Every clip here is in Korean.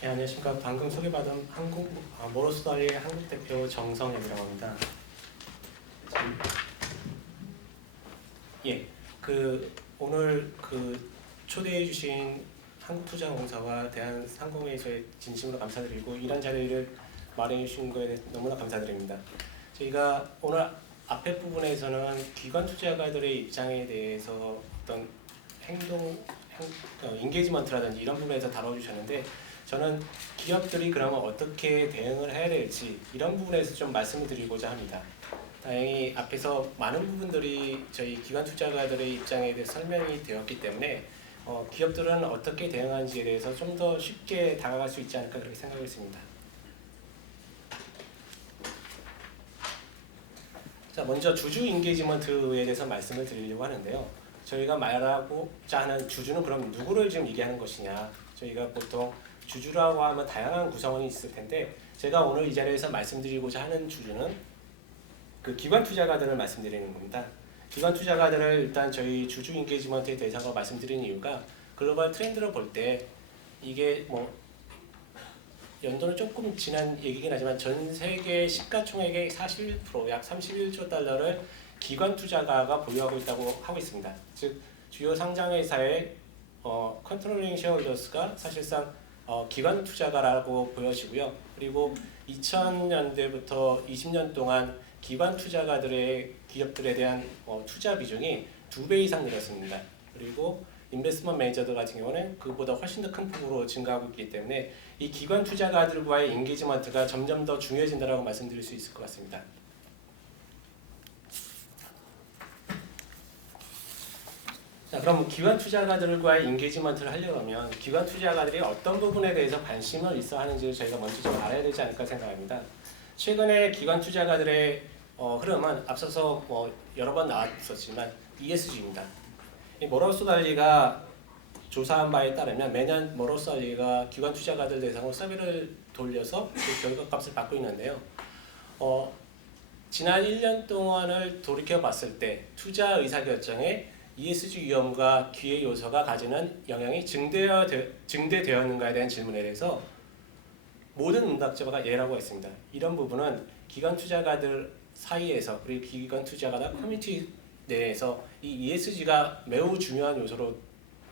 네, 안녕하십니까. 방금 소개받은 한국 아, 모로스달의 한국 대표 정성엽이라고 합니다. 참, 예, 그 오늘 그 초대해 주신 한국투자공사와 대한상공회에 저희 진심으로 감사드리고 이런 자리를 마련해 주신 거에 너무나 감사드립니다. 저희가 오늘 앞에 부분에서는 기관 투자가들의 입장에 대해서 어떤 행동, 행, 어, 인게이지먼트라든지 이런 부분에서 다뤄주셨는데 저는 기업들이 그러면 어떻게 대응을 해야 될지 이런 부분에서 좀 말씀을 드리고자 합니다. 다행히 앞에서 많은 부분들이 저희 기관 투자가들의 입장에 대해 설명이 되었기 때문에 어, 기업들은 어떻게 대응하는지에 대해서 좀 더 쉽게 다가갈 수 있지 않을까 그렇게 생각했습니다. 자, 먼저 주주 인게이지먼트에 대해서 말씀을 드리려고 하는데요. 저희가 말하고자 하는 주주는 그럼 누구를 지금 얘기하는 것이냐? 저희가 보통 주주라고 하면 다양한 구성원이 있을 텐데 제가 오늘 이 자리에서 말씀드리고자 하는 주주는 그 기관 투자가들을 말씀드리는 겁니다. 기관 투자가들을 일단 저희 주주 인게이지먼트에 대해서 말씀드리는 이유가 글로벌 트렌드를 볼 때 이게 뭐 연도는 조금 지난 얘기긴 하지만 전 세계 시가총액의 41%약 31조 달러를 기관 투자가가 보유하고 있다고 하고 있습니다. 즉 주요 상장 회사의 어, 컨트롤링 쉐어홀더스가 사실상 어, 기관 투자가라고 보여지고요. 그리고 2000년대부터 20년 동안 기관 투자가들의 기업들에 대한 어, 투자 비중이 두 배 이상 늘었습니다. 그리고 인베스트먼트 매니저들 같은 경우는 그보다 훨씬 더 큰 폭으로 증가하고 있기 때문에 이 기관 투자가들과의 인게이지먼트가 점점 더 중요해진다라고 말씀드릴 수 있을 것 같습니다. 자, 그럼 기관 투자가들과의 인게이지먼트를 하려면 기관 투자가들이 어떤 부분에 대해서 관심을 있어 하는지를 저희가 먼저 좀 알아야 되지 않을까 생각합니다. 최근에 기관 투자가들의 어, 흐름은 앞서서 뭐 여러 번 나왔었지만 ESG입니다. 이 모로스 달리가 조사한 바에 따르면 매년 모로스 달리가 기관 투자가들 대상으로 서비를 돌려서 그 결과값을 받고 있는데요. 어, 지난 1년 동안을 돌이켜 봤을 때 투자 의사 결정에 ESG 위험과 기회 요소가 가지는 영향이 증대되었는가에 대한 질문에 대해서 모든 응답자가 예라고 했습니다. 이런 부분은 기관 투자가들 사이에서 그리고 기관 투자가나 커뮤니티 내에서 이 ESG가 매우 중요한 요소로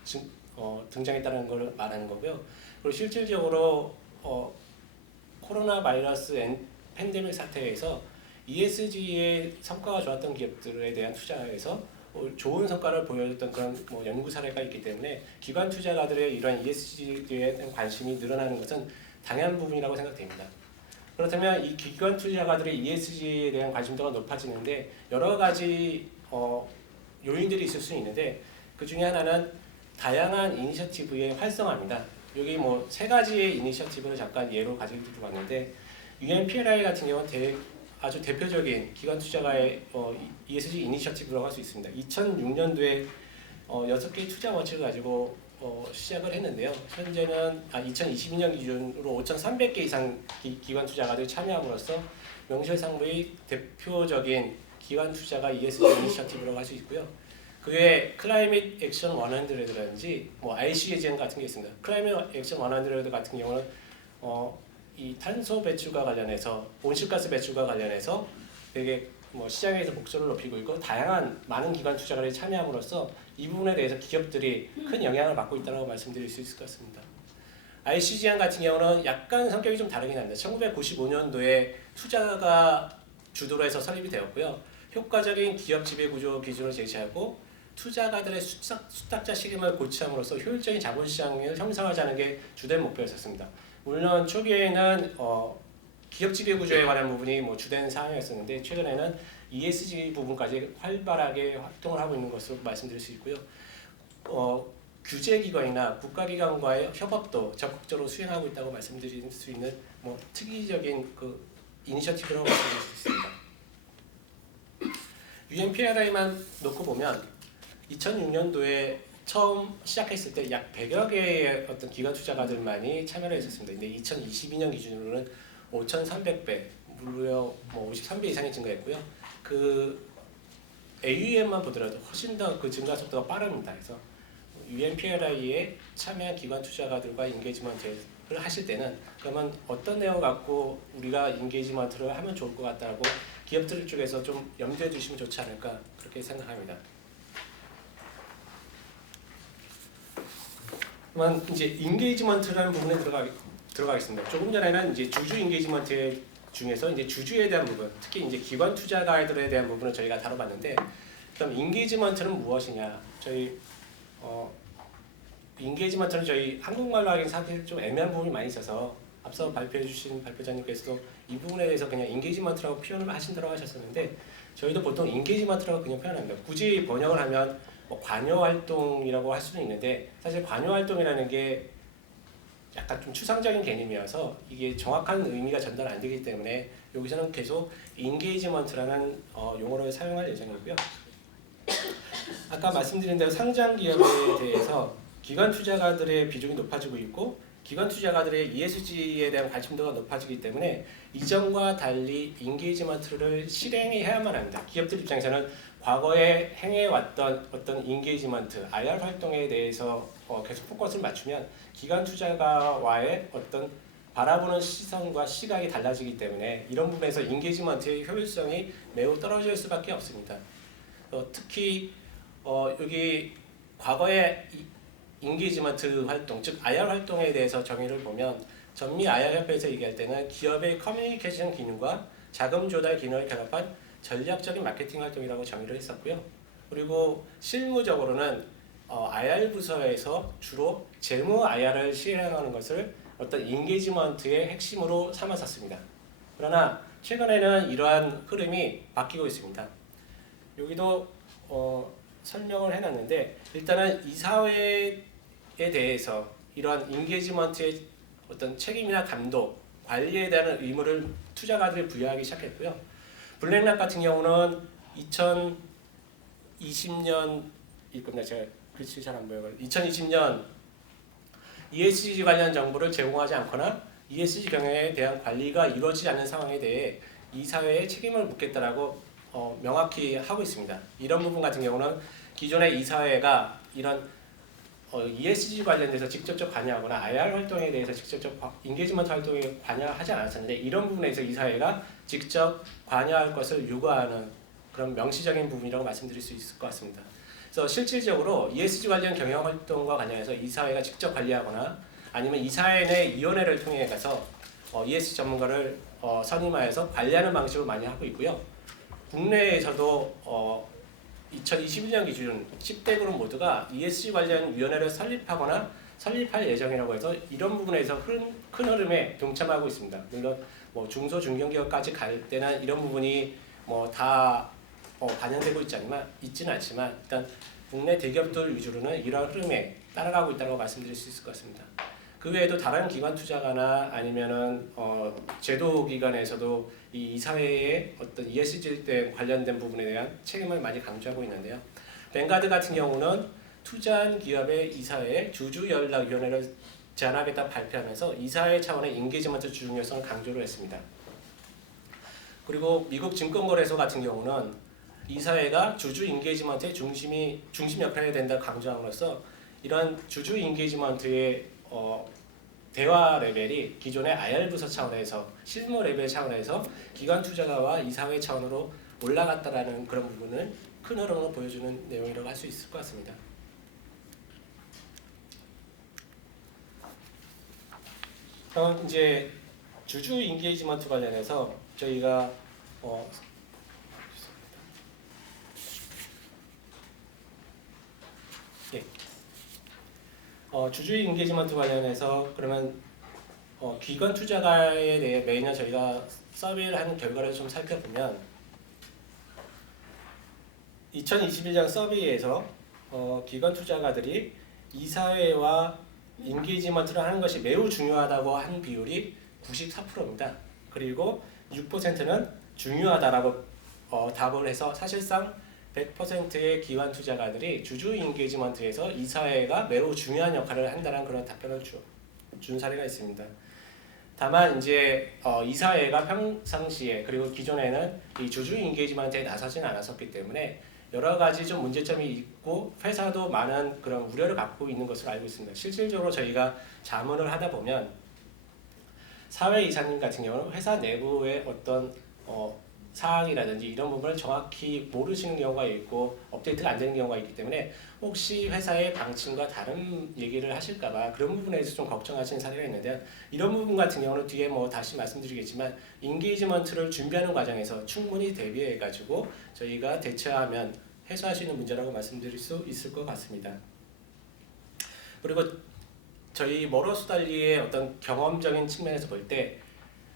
증, 어, 등장했다는 걸 말하는 거고요. 그리고 실질적으로 어, 코로나 바이러스 엔, 팬데믹 사태에서 ESG의 성과가 좋았던 기업들에 대한 투자에서 어, 좋은 성과를 보여줬던 그런 뭐 연구 사례가 있기 때문에 기관 투자가들의 이런 ESG에 대한 관심이 늘어나는 것은 당연한 부분이라고 생각됩니다. 그렇다면 이 기관 투자가들의 ESG에 대한 관심도가 높아지는데 여러 가지 어, 요인들이 있을 수 있는데 그 중에 하나는 다양한 이니셔티브의 활성화입니다. 여기 뭐 세 가지의 이니셔티브를 잠깐 예로 가지고 왔는데 UNPRI 같은 경우는 대, 아주 대표적인 기관 투자가의 어, ESG 이니셔티브라고 할 수 있습니다. 2006년도에 어, 6개의 투자 원칙을 가지고 어, 시작을 했는데요. 현재는 아, 2022년 기준으로 5,300개 이상 기, 기관 투자가들이 참여함으로써 명실상부의 대표적인 기관 투자가 ESG 이니셔티브라고 할 수 있고요. 그게 클라이밋 액션 100라든지 뭐 ICAGN 같은 게 있습니다. 클라이밋 액션 100 같은 경우는 어, 이 탄소 배출과 관련해서 온실가스 배출과 관련해서 되게 뭐 시장에서 목소리를 높이고 있고 다양한 많은 기관 투자가들이 참여함으로써 이 부분에 대해서 기업들이 큰 영향을 받고 있다고 말씀드릴 수 있을 것 같습니다. ICGN 같은 경우는 약간 성격이 좀 다르긴 합니다. 1995년도에 투자가 주도로 해서 설립이 되었고요. 효과적인 기업 지배 구조 기준을 제시하고 투자가들의 수탁, 수탁자 시름을 고치함으로써 효율적인 자본시장을 형성하자는 게 주된 목표였었습니다. 물론 초기에는 어, 기업 지배 구조에 관한 부분이 뭐 주된 사항이었었는데 최근에는 ESG 부분까지 활발하게 활동을 하고 있는 것으로 말씀드릴 수 있고요. 어, 규제기관이나 국가기관과의 협업도 적극적으로 수행하고 있다고 말씀드릴 수 있는 뭐 특이적인 그 이니셔티브라고 말씀드릴 수 있습니다. UNPRI만 놓고 보면 2006년도에 처음 시작했을 때 약 100여 개의 어떤 기관 투자가들만이 참여를 했었습니다. 근데 2022년 기준으로는 5,300배, 무려 뭐 53배 이상이 증가했고요. 그 AUM만 보더라도 훨씬 더 그 증가 속도가 빠릅니다. 그래서 UNPRI에 참여한 기관 투자가들과 인게이지먼트에 하실 때는 그러면 어떤 내용 갖고 우리가 인게이지먼트를 하면 좋을 것 같다고 기업들 쪽에서 좀 염두에 두시면 좋지 않을까 그렇게 생각합니다. 그러면 이제 인게이지먼트라는 부분에 들어가 들어가겠습니다. 조금 전에는 이제 주주 인게이지먼트 중에서 이제 주주에 대한 부분, 특히 이제 기관 투자가들에 대한 부분을 저희가 다뤄봤는데, 그럼 인게이지먼트는 무엇이냐? 저희 어, 인게이지먼트는 저희 한국말로 하기엔 사실 좀 애매한 부분이 많이 있어서 앞서 발표해 주신 발표자님께서도 이 부분에 대해서 그냥 인게이지먼트라고 표현을 하신다고 하셨었는데 저희도 보통 인게이지먼트라고 그냥 표현합니다. 굳이 번역을 하면 뭐 관여 활동이라고 할 수는 있는데 사실 관여 활동이라는 게 약간 좀 추상적인 개념이어서 이게 정확한 의미가 전달 안 되기 때문에 여기서는 계속 인게이지먼트라는 어, 용어를 사용할 예정이고요. 아까 말씀드린 대로 상장 기업에 대해서 기관 투자가들의 비중이 높아지고 있고 기관 투자가들의 ESG에 대한 관심도가 높아지기 때문에 이전과 달리 인게이지먼트를 실행해야만 합니다. 기업들 입장에서는 과거에 행해왔던 어떤 인게이지먼트, IR 활동에 대해서 어, 계속 포커스를 맞추면 기관 투자가와의 어떤 바라보는 시선과 시각이 달라지기 때문에 이런 부분에서 인게이지먼트의 효율성이 매우 떨어질 수밖에 없습니다. 어, 특히 어, 여기 과거의 이- 인게이지먼트 활동, 즉 IR 활동에 대해서 정의를 보면 전미 IR 협회에서 얘기할 때는 기업의 커뮤니케이션 기능과 자금 조달 기능을 결합한 전략적인 마케팅 활동이라고 정의를 했었고요. 그리고 실무적으로는 어, IR 부서에서 주로 재무 IR을 실행하는 것을 어떤 인게이지먼트의 핵심으로 삼았었습니다. 그러나 최근에는 이러한 흐름이 바뀌고 있습니다. 여기도 어, 설명을 해놨는데 일단은 이 사회에 대해서 이러한 인게이지먼트의 어떤 책임이나 감독, 관리에 대한 의무를 투자가들이 부여하기 시작했고요. 블랙락 같은 경우는 2020년일 겁니다. 제가 글씨 잘 안 보여요. 2020년 ESG 관련 정보를 제공하지 않거나 ESG 경영에 대한 관리가 이루어지지 않는 상황에 대해 이 사회에 책임을 묻겠다라고 어, 명확히 하고 있습니다. 이런 부분 같은 경우는 기존의 이 사회가 이런 어, ESG 관련돼서 직접적 관여하거나 IR 활동에 대해서 직접적 과- 인게이지먼트 활동에 관여하지 않았었는데 이런 부분에서 이 사회가 직접 관여할 것을 요구하는 그런 명시적인 부분이라고 말씀드릴 수 있을 것 같습니다. 그래서 실질적으로 ESG 관련 경영 활동과 관련해서 이 사회가 직접 관리하거나 아니면 이 사회 내 위원회를 통해 가서 어, ESG 전문가를 어, 선임하여서 관리하는 방식으로 많이 하고 있고요. 국내에서도 어, 2021년 기준 10대 그룹 모두가 ESG 관련 위원회를 설립하거나 설립할 예정이라고 해서 이런 부분에서 큰, 큰 흐름에 동참하고 있습니다. 물론 뭐 중소 중견기업까지 갈 때는 이런 부분이 뭐다 어, 반영되고 있지 않지만 있지는 않지만 일단 국내 대기업들 위주로는 이러한 흐름에 따라가고 있다고 말씀드릴 수 있을 것 같습니다. 그 외에도 다른 기관 투자가나 아니면은 어, 제도 기관에서도 이 이사회의 어떤 ESG 때 관련된 부분에 대한 책임을 많이 강조하고 있는데요. 뱅가드 같은 경우는 투자한 기업의 이사회에 주주 연락 위원회를 제안하겠다 발표하면서 이사회 차원의 인게이지먼트 중요성을 강조를 했습니다. 그리고 미국 증권거래소 같은 경우는 이사회가 주주 인게이지먼트의 중심이 중심 역할을 된다 강조함으로써 이런 주주 인게이지먼트의 어, 대화 레벨이 기존의 IR 부서 차원에서 실무 레벨 차원에서 기관 투자가와 이사회 차원으로 올라갔다라는 그런 부분을 큰 흐름으로 보여주는 내용이라고 할 수 있을 것 같습니다. 그럼 이제 주주 인게이지먼트 관련해서 저희가 어, 예. 어, 주주 인게이지먼트 관련해서 그러면 어, 기관 투자가에 대해 매년 저희가 서비를 하는 결과를 좀 살펴보면 2021년 서비에서 어, 기관 투자가들이 이사회와 인게이지먼트를 하는 것이 매우 중요하다고 한 비율이 94%입니다. 그리고 6%는 중요하다라고 어, 답을 해서 사실상 100%의 기관 투자가들이 주주 인게이지먼트에서 이 사회가 매우 중요한 역할을 한다는 그런 답변을 주, 준 사례가 있습니다. 다만 이제 어, 이 사회가 평상시에 그리고 기존에는 이 주주 인게이지먼트에 나서지는 않았었기 때문에 여러 가지 좀 문제점이 있고 회사도 많은 그런 우려를 갖고 있는 것으로 알고 있습니다. 실질적으로 저희가 자문을 하다 보면 사회 이사님 같은 경우는 회사 내부의 어떤 어, 사항이라든지 이런 부분을 정확히 모르시는 경우가 있고 업데이트가 안 되는 경우가 있기 때문에 혹시 회사의 방침과 다른 얘기를 하실까봐 그런 부분에 대해서 좀 걱정하시는 사례가 있는데 이런 부분 같은 경우는 뒤에 뭐 다시 말씀드리겠지만 인게이지먼트를 준비하는 과정에서 충분히 대비해 가지고 저희가 대처하면 해소할 수 있는 문제라고 말씀드릴 수 있을 것 같습니다. 그리고 저희 머러수달리의 어떤 경험적인 측면에서 볼때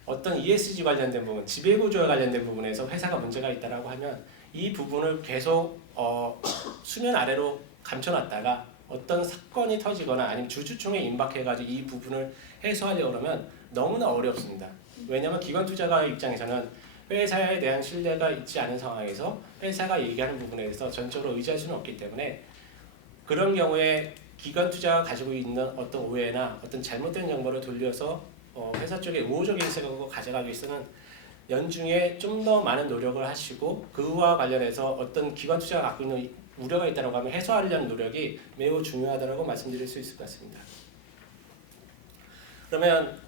어떤 ESG 관련된 부분, 지배구조와 관련된 부분에서 회사가 문제가 있다라고 하면 이 부분을 계속 어, 수면 아래로 감춰놨다가 어떤 사건이 터지거나 아니면 주주총회 임박해가지고 이 부분을 해소하려고 그러면 너무나 어렵습니다. 왜냐하면 기관 투자가 입장에서는 회사에 대한 신뢰가 있지 않은 상황에서 회사가 얘기하는 부분에 대해서 전적으로 의지할 수는 없기 때문에 그런 경우에 기관 투자가 가지고 있는 어떤 오해나 어떤 잘못된 정보를 돌려서 어, 회사 쪽에 우호적인 생각을 가져가기 위해서는 연중에 좀 더 많은 노력을 하시고 그와 관련해서 어떤 기관 투자가 갖고 있는 우려가 있다고 하면 해소하려는 노력이 매우 중요하다고 말씀드릴 수 있을 것 같습니다. 그러면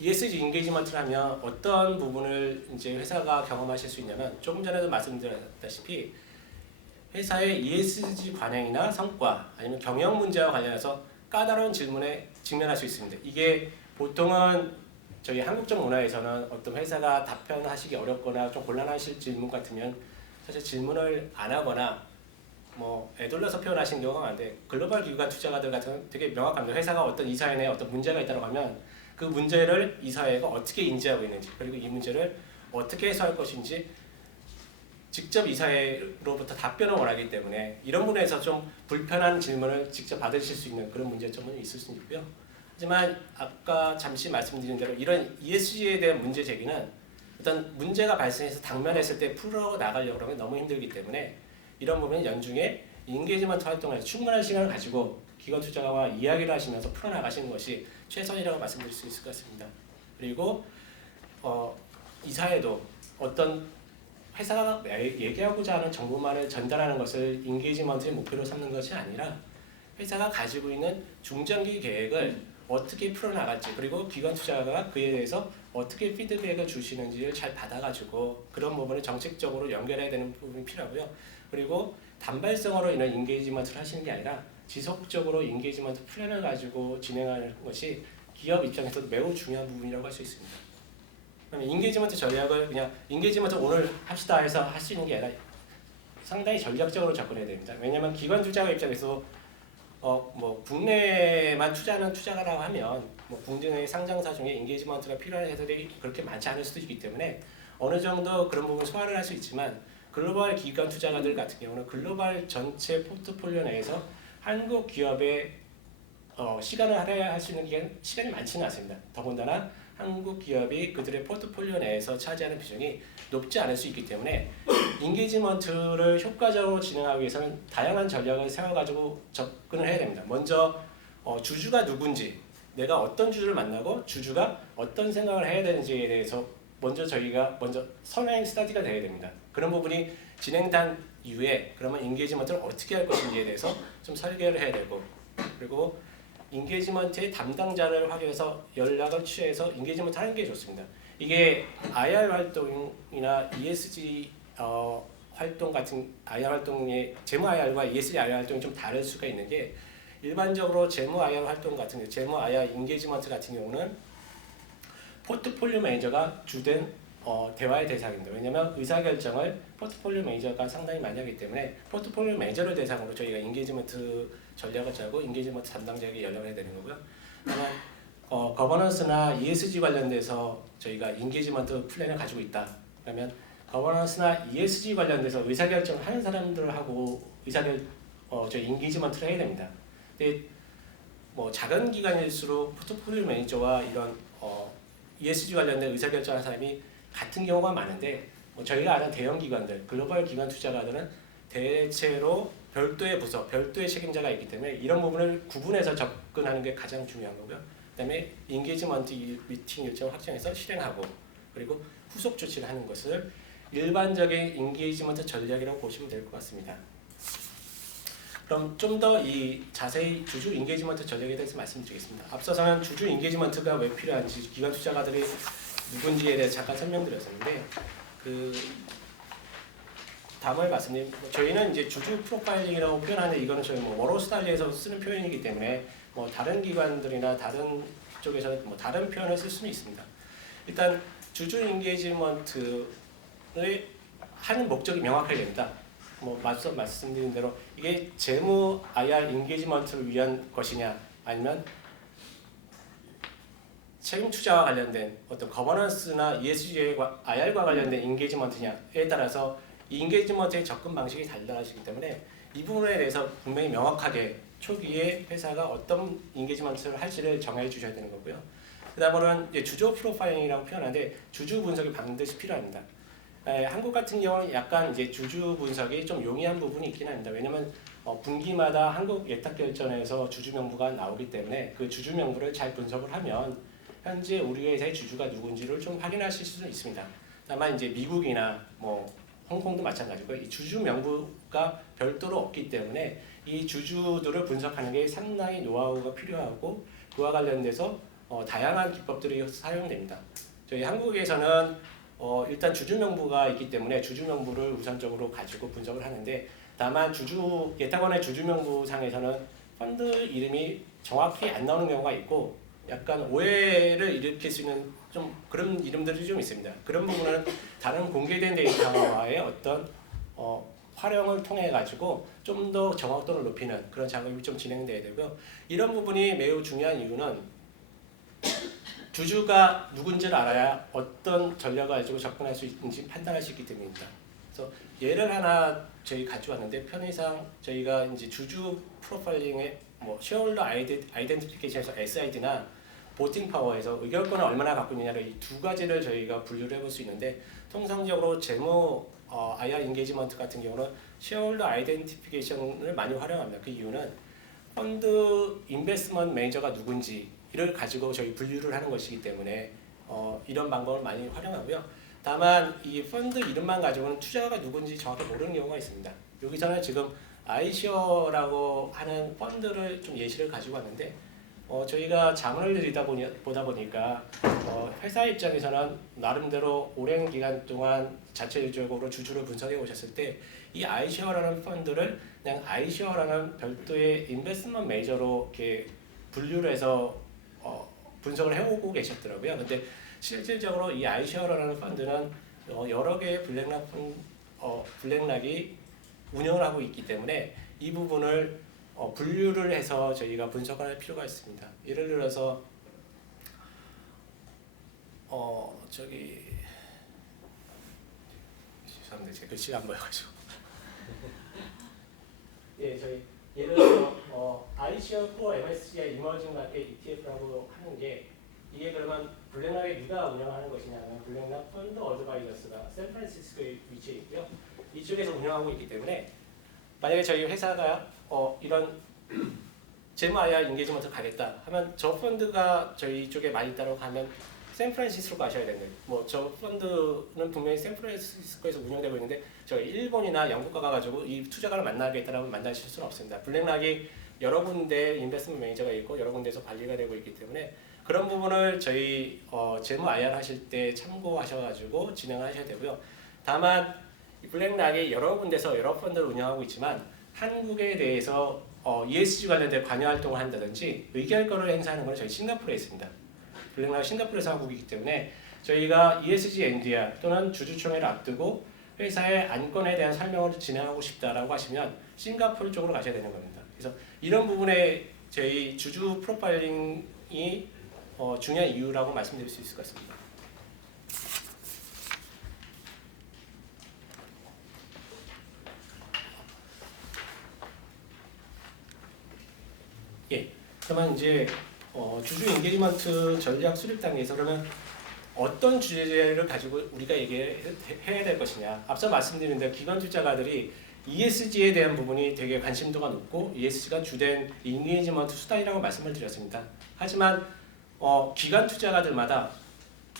ESG 인게이지먼트를 하면 어떤 부분을 이제 회사가 경험하실 수 있냐면 조금 전에도 말씀드렸다시피 회사의 ESG 관행이나 성과 아니면 경영 문제와 관련해서 까다로운 질문에 직면할 수 있습니다. 이게 보통은 저희 한국적 문화에서는 어떤 회사가 답변하시기 어렵거나 좀 곤란하실 질문 같으면 사실 질문을 안 하거나 뭐 애돌려서 표현하시는 경우가 많은데 글로벌 기관 투자가들 같은 되게 명확합니다. 회사가 어떤 이사회 내에 어떤 문제가 있다고 하면 그 문제를 이사회가 어떻게 인지하고 있는지 그리고 이 문제를 어떻게 해소할 것인지 직접 이사회로부터 답변을 원하기 때문에 이런 부분에서 좀 불편한 질문을 직접 받으실 수 있는 그런 문제점은 있을 수 있고요. 하지만 아까 잠시 말씀드린 대로 이런 ESG에 대한 문제 제기는 어떤 문제가 발생해서 당면했을 때 풀어 나가려고 하면 너무 힘들기 때문에 이런 부분은 연중에 인게이지먼트 활동에서 충분한 시간을 가지고 기관 투자가와 이야기를 하시면서 풀어 나가시는 것이 최선이라고 말씀드릴 수 있을 것 같습니다. 그리고 어, 이사회도 어떤 회사가 얘기하고자 하는 정보만을 전달하는 것을 인게이지먼트의 목표로 삼는 것이 아니라 회사가 가지고 있는 중장기 계획을 어떻게 풀어나갈지 그리고 기관 투자가 그에 대해서 어떻게 피드백을 주시는지를 잘 받아가지고 그런 부분을 정책적으로 연결해야 되는 부분이 필요하고요. 그리고 단발성으로 인한 인게이지먼트를 하시는 게 아니라 지속적으로 인게이지먼트 플랜을 가지고 진행하는 것이 기업 입장에서도 매우 중요한 부분이라고 할 수 있습니다. 그러면 인게이지먼트 전략을 그냥 인게이지먼트 오늘 합시다 해서 할 수 있는 게 아니라 상당히 전략적으로 접근해야 됩니다. 왜냐하면 기관 투자가 입장에서 어 뭐 국내만 투자하는 투자가라고 하면 뭐 국내 상장사 중에 인게이지먼트가 필요한 회사들이 그렇게 많지 않을 수도 있기 때문에 어느 정도 그런 부분 소화를 할 수 있지만 글로벌 기관 투자가들 같은 경우는 글로벌 전체 포트폴리오 내에서 한국 기업에 어, 시간을 할애할 수 있는 기간, 시간이 많지는 않습니다. 더군다나 한국 기업이 그들의 포트폴리오 내에서 차지하는 비중이 높지 않을 수 있기 때문에 인게이지먼트를 효과적으로 진행하기 위해서는 다양한 전략을 세워가지고 접근을 해야 됩니다. 먼저 어, 주주가 누군지, 내가 어떤 주주를 만나고 주주가 어떤 생각을 해야 되는지에 대해서 먼저 저희가 먼저 선행 스타디가 돼야 됩니다. 그런 부분이 진행된 이후에 그러면 인게이지먼트를 어떻게 할 것인지에 대해서 좀 설계를 해야 되고 그리고 인게이지먼트의 담당자를 확인해서 연락을 취해서 인게이지먼트 하는 게 좋습니다. 이게 IR 활동이나 ESG 어, 활동 같은 IR 활동의 재무 IR과 ESG IR 활동이 좀 다를 수가 있는 게 일반적으로 재무 IR 활동 같은 경우, 재무 IR 인게이지먼트 같은 경우는 포트폴리오 매니저가 주된 어, 대화의 대상입니다. 왜냐하면 의사결정을 포트폴리오 매니저가 상당히 많이 하기 때문에 포트폴리오 매니저를 대상으로 저희가 인게이지먼트 전략을 짜고 인게이지먼트 담당자에게 연락을 해야 되는 거고요. 다만 어, 거버넌스나 ESG 관련돼서 저희가 인게이지먼트 플랜을 가지고 있다. 그러면 거버넌스나 ESG 관련돼서 의사결정을 하는 사람들하고 의사결 어, 저희 인게이지먼트를 해야 됩니다. 근데 뭐 작은 기관일수록 포트폴리오 매니저와 이런 어, ESG 관련된 의사결정하는 사람이 같은 경우가 많은데 뭐 저희가 아는 대형 기관들, 글로벌 기관 투자가들은 대체로 별도의 부서, 별도의 책임자가 있기 때문에 이런 부분을 구분해서 접근하는 게 가장 중요한 거고요. 그다음에 인게이지먼트 미팅 일정을 확정해서 실행하고 그리고 후속 조치를 하는 것을 일반적인 인게이지먼트 전략이라고 보시면 될 것 같습니다. 그럼 좀 더 이 자세히 주주 인게이지먼트 전략에 대해서 말씀드리겠습니다. 앞서서는 주주 인게이지먼트가 왜 필요한지 기관 투자가들이 누군지에 대해서 잠깐 설명드렸었는데 그 다음을 말씀드린 저희는 이제 주주 프로파일링이라고 표현하는데 이거는 저희 뭐 워로스달리에서 쓰는 표현이기 때문에 뭐 다른 기관들이나 다른 쪽에서는 뭐 다른 표현을 쓸 수는 있습니다. 일단 주주 인게이지먼트를 하는 목적이 명확하게 됩니다. 뭐 맞서 말씀드린 대로 이게 재무 IR 인게이지먼트를 위한 것이냐 아니면 책임 투자와 관련된 어떤 거버넌스나 ESG와 IR과 관련된 인게이지먼트냐에 따라서 이 인게이지먼트의 접근 방식이 달라지기 때문에 이 부분에 대해서 분명히 명확하게 초기에 회사가 어떤 인게이지먼트를 할지를 정해 주셔야 되는 거고요. 그다음으로는 주주 프로파일링이라고 표현하는데 주주 분석이 반드시 필요합니다. 에, 한국 같은 경우는 약간 이제 주주 분석이 좀 용이한 부분이 있긴 합니다. 왜냐하면 어, 분기마다 한국 예탁 결전에서 주주 명부가 나오기 때문에 그 주주 명부를 잘 분석을 하면 현재 우리 회사의 주주가 누군지를 좀 확인하실 수는 있습니다. 다만 이제 미국이나 뭐 홍콩도 마찬가지고 이 주주 명부가 별도로 없기 때문에 이 주주들을 분석하는 게 상당히 노하우가 필요하고 그와 관련돼서 어, 다양한 기법들이 사용됩니다. 저희 한국에서는 어, 일단 주주 명부가 있기 때문에 주주 명부를 우선적으로 가지고 분석을 하는데 다만 주주 예탁원의 주주 명부 상에서는 펀드 이름이 정확히 안 나오는 경우가 있고 약간 오해를 일으킬 수 있는 좀 그런 이름들이 좀 있습니다. 그런 부분은 다른 공개된 데이터와의 어떤 어, 활용을 통해 가지고 좀 더 정확도를 높이는 그런 작업이 좀 진행돼야 되고요. 이런 부분이 매우 중요한 이유는 주주가 누군지를 알아야 어떤 전략을 가지고 접근할 수 있는지 판단할 수 있기 때문입니다. 그래서 예를 하나 저희 가져왔는데 편의상 저희가 이제 주주 프로파일링에 뭐 쉐어홀더 아이덴, 아이덴티피케이션에서 SID나 보팅 파워에서 의결권을 얼마나 갖고 있느냐를 이 두 가지를 저희가 분류를 해볼 수 있는데 통상적으로 재무 어, IR 인게이지먼트 같은 경우는 쉐어홀더 아이덴티피케이션을 많이 활용합니다. 그 이유는 펀드 인베스먼트 매니저가 누군지를 가지고 저희 분류를 하는 것이기 때문에 어, 이런 방법을 많이 활용하고요. 다만 이 펀드 이름만 가지고는 투자가 누군지 정확히 모르는 경우가 있습니다. 여기서는 지금 아이시어라고 하는 펀드를 좀 예시를 가지고 왔는데 어, 저희가 자문을 드리다 보니, 보다 보니까 어, 회사 입장에서는 나름대로 오랜 기간 동안 자체적으로 주주를 분석해 오셨을 때 이 아이시어라는 펀드를 그냥 아이시어라는 별도의 인베스먼트 메이저로 이렇게 분류를 해서 어, 분석을 해오고 계셨더라고요. 근데 실질적으로 이 아이시어라는 펀드는 어, 여러 개의 블랙락 펀, 어, 블랙락이 운영을 하고 있기 때문에 이 부분을 어, 분류를 해서 저희가 분석을 할 필요가 있습니다. 예를 들어서 어 저기 죄송합니다 제 글씨가 안 보여가지고 예 저희 예를 들어 어, ICO 코 MSCI 이머징 마켓 ETF라고 하는 게 이게 그러면 블랙락에 누가 운영하는 것이냐면 블랙락 펀드 어드바이저스가 샌프란시스코에 위치해 있고요. 이쪽에서 운영하고 있기 때문에 만약에 저희 회사가 어, 이런 IR 인게이지먼트 가겠다 하면 저 펀드가 저희 쪽에 많이 있다고 하면 샌프란시스코 가셔야 되는데 뭐저 펀드는 분명히 샌프란시스코에서 운영되고 있는데 저 일본이나 영국 가가지고 이 투자가를 만나겠다라고 만나실 수는 없습니다. 블랙락이 여러 군데 인베스트먼트 매니저가 있고 여러 군데에서 관리가 되고 있기 때문에 그런 부분을 저희 어, 재무 IR 하실 때 참고하셔가지고 진행하셔야 되고요. 다만 이 블랙락이 여러 군데서 여러 펀드를 운영하고 있지만 한국에 대해서 어, ESG 관련된 관여 활동을 한다든지 의결권을 행사하는 건 저희 싱가포르에 있습니다. 블랙락 싱가포르에서 하고 있기 때문에 저희가 ESG NDR 또는 주주총회를 앞두고 회사의 안건에 대한 설명을 진행하고 싶다라고 하시면 싱가포르 쪽으로 가셔야 되는 겁니다. 그래서 이런 부분에 저희 주주 프로파일링이 어, 중요한 이유라고 말씀드릴 수 있을 것 같습니다. 예, 그러면 이제 어, 주주 인게이먼트 전략 수립 단계에서 그러면 어떤 주제를 가지고 우리가 얘기해야 될 것이냐. 앞서 말씀드린 대로 기관 투자가들이 ESG에 대한 부분이 되게 관심도가 높고 ESG가 주된 인게이지먼트 수단이라고 말씀을 드렸습니다. 하지만 어, 기관 투자가들마다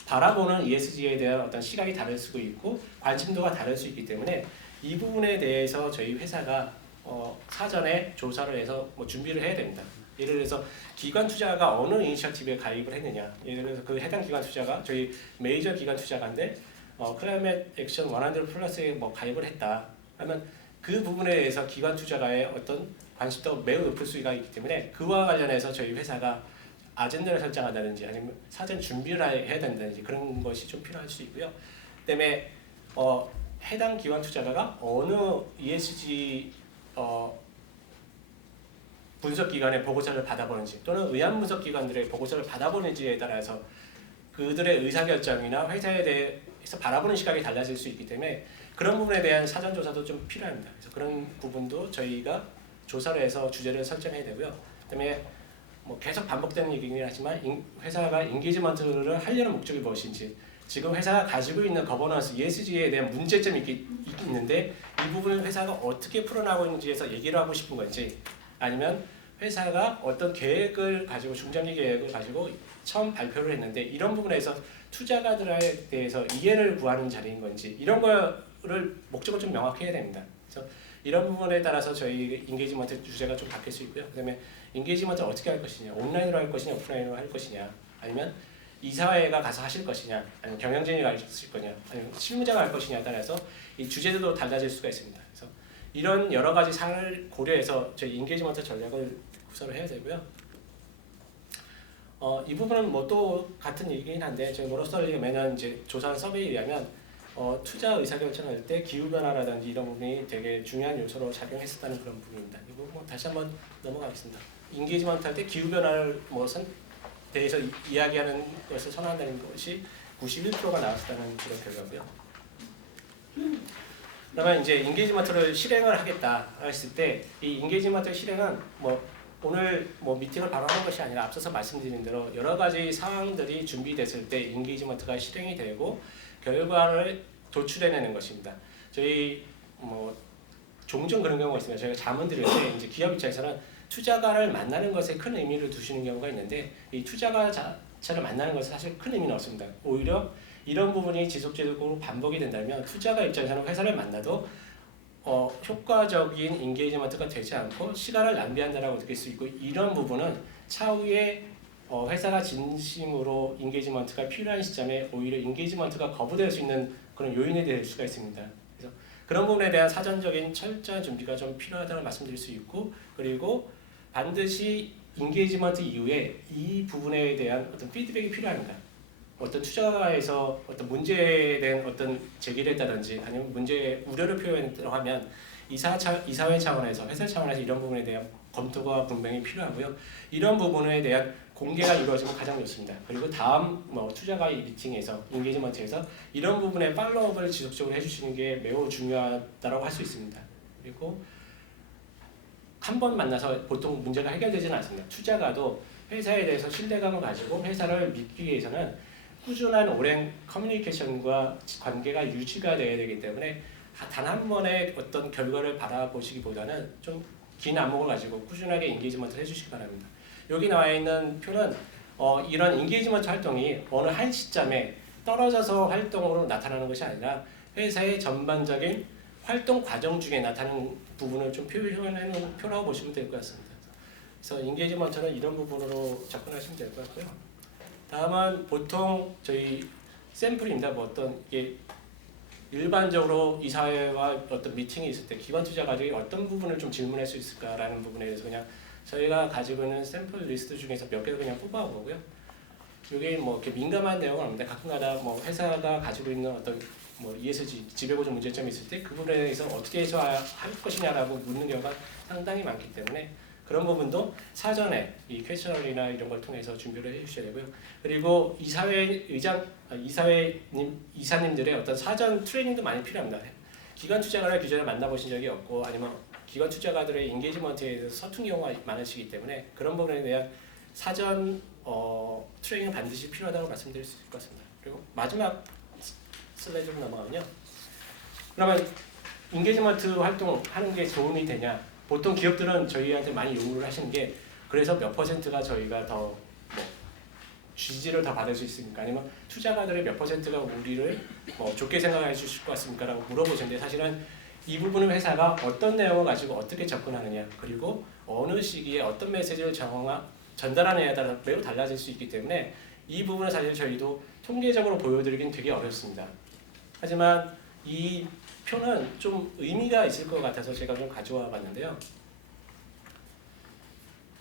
바라보는 ESG에 대한 어떤 시각이 다를 수도 있고 관심도가 다를 수 있기 때문에 이 부분에 대해서 저희 회사가 어, 사전에 조사를 해서 뭐 준비를 해야 됩니다. 예를 들어서 기관 투자가 어느 이니셔티브에 가입을 했느냐. 예를 들어서 그 해당 기관 투자가 저희 메이저 기관 투자가인데 어, 클라이맥 액션 100 플러스에 뭐 가입을 했다. 하면 그 부분에 대해서 기관 투자가의 어떤 관심도 매우 높을 수가 있기 때문에 그와 관련해서 저희 회사가 아젠다를 설정한다든지 아니면 사전 준비를 해야 된다든지 그런 것이 좀 필요할 수 있고요. 그다음에 어, 해당 기관 투자가가 어느 ESG 어, 분석 기관의 보고서를 받아보는지 또는 의안 분석 기관들의 보고서를 받아보는지에 따라서 그들의 의사결정이나 회사에 대해서 바라보는 시각이 달라질 수 있기 때문에 그런 부분에 대한 사전 조사도 좀 필요합니다. 그래서 그런 부분도 저희가 조사를 해서 주제를 설정해야 되고요. 그다음에 뭐 계속 반복되는 얘기긴 하지만 인- 회사가 인게이지먼트를 하려는 목적이 무엇인지 지금 회사가 가지고 있는 거버넌스 ESG에 대한 문제점이 있, 있는데 이 부분을 회사가 어떻게 풀어나가고 있는지에서 얘기를 하고 싶은 건지 아니면 회사가 어떤 계획을 가지고 중장기 계획을 가지고 처음 발표를 했는데 이런 부분에서 투자가들에 대해서 이해를 구하는 자리인 건지 이런 거를 목적을 좀 명확해야 됩니다. 그래서 이런 부분에 따라서 저희 인게이지먼트 주제가 좀 바뀔 수 있고요. 그다음에 인게이지먼트 어떻게 할 것이냐, 온라인으로 할 것이냐, 오프라인으로 할 것이냐, 아니면 이사회가 가서 하실 것이냐, 아니면 경영진이 가실 거냐, 아니면 실무자가 할 것이냐에 따라서 이 주제도 달라질 수가 있습니다. 그래서 이런 여러 가지 사안을 고려해서 저희 인게이지먼트 전략을 구사를 해야 되고요. 어, 이 부분은 뭐 또 같은 얘기긴 한데 저희 모로스터리가 매년 이제 조사한 서베이에 의하면 어, 투자 의사결정할 때 기후 변화라든지 이런 부분이 되게 중요한 요소로 작용했었다는 그런 부분입니다. 이 부분 뭐 다시 한번 넘어가겠습니다. 인게이지먼트 할 때 기후 변화를 뭐 선, 대해서 이, 이야기하는 것을 선호한다는 것이 91%가 나왔다는 그런 결과고요. 그러면 이제 인게이지먼트를 실행을 하겠다 했을 때 이 인게이지먼트 실행은 뭐 오늘 뭐 미팅을 바로 하는 것이 아니라 앞서서 말씀드린 대로 여러 가지 상황들이 준비됐을 때 인게이지먼트가 실행이 되고 결과를 도출해내는 것입니다. 저희 뭐 종종 그런 경우가 있습니다. 저희가 자문 드릴 때 이제 기업 입장에서는 투자가를 만나는 것에 큰 의미를 두시는 경우가 있는데 이 투자가 자체를 만나는 것은 사실 큰 의미는 없습니다. 오히려 이런 부분이 지속적으로 반복이 된다면 투자가 입장에서는 회사를 만나도 어, 효과적인 인게이지먼트가 되지 않고 시간을 낭비한다라고 느낄 수 있고 이런 부분은 차후에 어, 회사가 진심으로 인게이지먼트가 필요한 시점에 오히려 인게이지먼트가 거부될 수 있는 그런 요인이 될 수가 있습니다. 그래서 그런 부분에 대한 사전적인 철저한 준비가 좀 필요하다고 말씀드릴 수 있고 그리고 반드시 인게이지먼트 이후에 이 부분에 대한 어떤 피드백이 필요합니다. 어떤 투자가에서 어떤 문제에 대한 어떤 제기를 했다든지 아니면 문제의 우려를 표현했다고 하면 이사 차, 이사회 차원에서 회사 차원에서 이런 부분에 대한 검토가 분명히 필요하고요. 이런 부분에 대한 공개가 이루어지면 가장 좋습니다. 그리고 다음 뭐 투자가 미팅에서 인게이지먼트에서 이런 부분의 팔로업을 지속적으로 해주시는 게 매우 중요하다고 할 수 있습니다. 그리고 한 번 만나서 보통 문제가 해결되지는 않습니다. 투자가도 회사에 대해서 신뢰감을 가지고 회사를 믿기 위해서는 꾸준한 오랜 커뮤니케이션과 관계가 유지가 돼야 되기 때문에 단 한 번의 어떤 결과를 바라보시기보다는 좀 긴 안목을 가지고 꾸준하게 인게이지먼트를 해주시기 바랍니다. 여기 나와 있는 표는 어, 이런 인게이지먼트 활동이 어느 한 시점에 떨어져서 활동으로 나타나는 것이 아니라 회사의 전반적인 활동 과정 중에 나타나는 부분을 좀 표현해 놓은 표라고 보시면 될 것 같습니다. 그래서 인게이지먼트는 이런 부분으로 접근하시면 될 것 같고요. 다음은 보통 저희 샘플입니다. 뭐 어떤 이게 일반적으로 이사회와 어떤 미팅이 있을 때 기관 투자가들이 어떤 부분을 좀 질문할 수 있을까라는 부분에 대해서 그냥 저희가 가지고 있는 샘플 리스트 중에서 몇 개를 그냥 뽑아보고요. 이게 뭐 이렇게 민감한 내용은 없는데 가끔가다 뭐 회사가 가지고 있는 어떤 뭐 ESG 지배구조 문제점이 있을 때 그 부분에 대해서 어떻게 해소할 것이냐라고 묻는 경우가 상당히 많기 때문에 그런 부분도 사전에 이 퀘셔널이나 이런 걸 통해서 준비를 해주셔야 되고요. 그리고 이사회 의장, 아, 이사회님, 이사님들의 어떤 사전 트레이닝도 많이 필요합니다. 기관 투자가를 기존에 만나보신 적이 없고 아니면 기관 투자가들의 인게이지먼트에 대해서 서툰 경우가 많으시기 때문에 그런 부분에 대한 사전 어, 트레이닝은 반드시 필요하다고 말씀드릴 수 있을 것 같습니다. 그리고 마지막 스- 슬라이드로 넘어가면요. 그러면 인게이지먼트 활동 하는 게 도움이 되냐? 보통 기업들은 저희한테 많이 요구를 하시는 게 그래서 몇 퍼센트가 저희가 더 뭐 지지를 더 받을 수 있습니까? 아니면 투자가들의 몇 퍼센트가 우리를 뭐 좋게 생각해 주실 것 같습니까? 라고 물어보시는데 사실은 이 부분은 회사가 어떤 내용을 가지고 어떻게 접근하느냐 그리고 어느 시기에 어떤 메시지를 정하, 전달하느냐에 따라 매우 달라질 수 있기 때문에 이 부분은 사실 저희도 통계적으로 보여드리긴 되게 어렵습니다. 하지만 이 표는 좀 의미가 있을 것 같아서 제가 좀 가져와 봤는데요.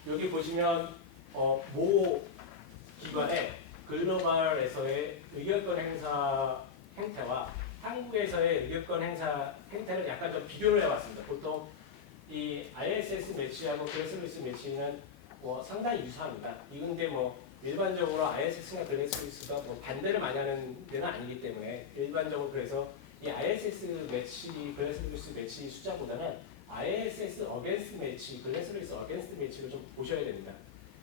여기 보시면 어, 모 기관의 글로벌에서의 의결권 행사 행태와 한국에서의 의결권 행사 행태를 약간 좀 비교를 해봤습니다. 보통 이 ISS 매치하고 그레스루이스 매치는 뭐 상당히 유사합니다. 이근데 뭐 일반적으로 ISS나 그레스루이스가 뭐 반대를 많이 하는 데는 아니기 때문에 일반적으로 그래서 이 ISS 매치, 그레스루이스 매치 숫자보다는 ISS 어게인스트 매치, 그레스루이스 어게인스트 매치를 좀 보셔야 됩니다.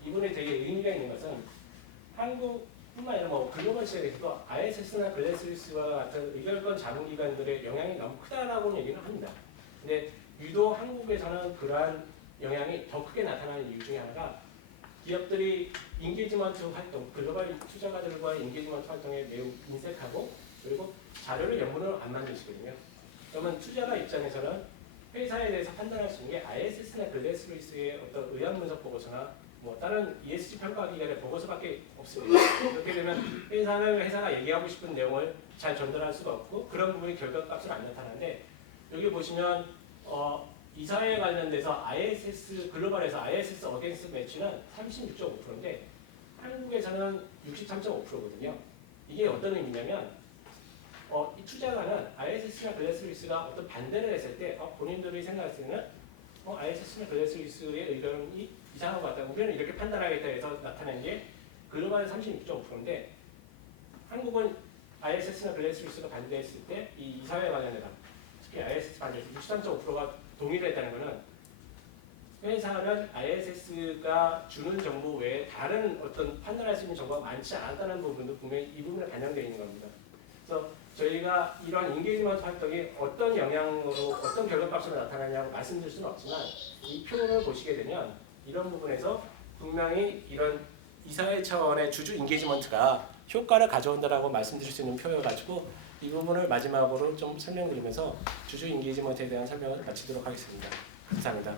이분에 되게 의미가 있는 것은 한국뿐만 아니라 뭐 글로벌 시각에서도 ISS나 글래스리스와 같은 의결권 자문기관들의 영향이 너무 크다라고 얘기를 합니다. 근데 유독 한국에서는 그러한 영향이 더 크게 나타나는 이유 중에 하나가 기업들이 인게이지먼트 활동, 글로벌 투자가들과의 인게이지먼트 활동에 매우 인색하고 그리고 자료를 연문으로 안 만드시거든요. 그러면 투자가 입장에서는 회사에 대해서 판단할 수 있는 게 ISS나 글래스리스의 어떤 의학 분석 보고서나 뭐 다른 ESG 평가 기관의 보고서밖에 없습니다. 그렇게 되면 회사는 회사가 얘기하고 싶은 내용을 잘 전달할 수가 없고 그런 부분이 결과값으로 안 나타나는데 여기 보시면 어, 이사회에 관련돼서 ISS 글로벌에서 ISS 어게인스 매치는 36.5%인데 한국에서는 63.5%거든요. 이게 어떤 의미냐면 어, 이 투자가는 ISS나 글래스리스가 어떤 반대를 했을 때 어, 본인들이 생각했을 때는 어, ISS나 글래스리스의 의견이 이상한 것 같다. 우리는 이렇게 판단하겠다 해서 나타낸 게 글로벌 36.5%인데 한국은 ISS나 글래스리스가 반대했을 때 이 이사회 관련해서 특히 ISS 반대에서 63.5%가 동의를 했다는 것은 회사는 ISS가 주는 정보 외에 다른 어떤 판단할 수 있는 정보가 많지 않다는 부분도 분명히 이 부분에 반영되어 있는 겁니다. 그래서 저희가 이런 인게이지먼트 활동이 어떤 영향으로 어떤 결과값으로 나타나냐고 말씀드릴 수는 없지만 이 표를 보시게 되면 이런 부분에서 분명히 이런 이사회 차원의 주주 인게이지먼트가 효과를 가져온다라고 말씀드릴 수 있는 표여가지고 이 부분을 마지막으로 좀 설명드리면서 주주 인게이지먼트에 대한 설명을 마치도록 하겠습니다. 감사합니다.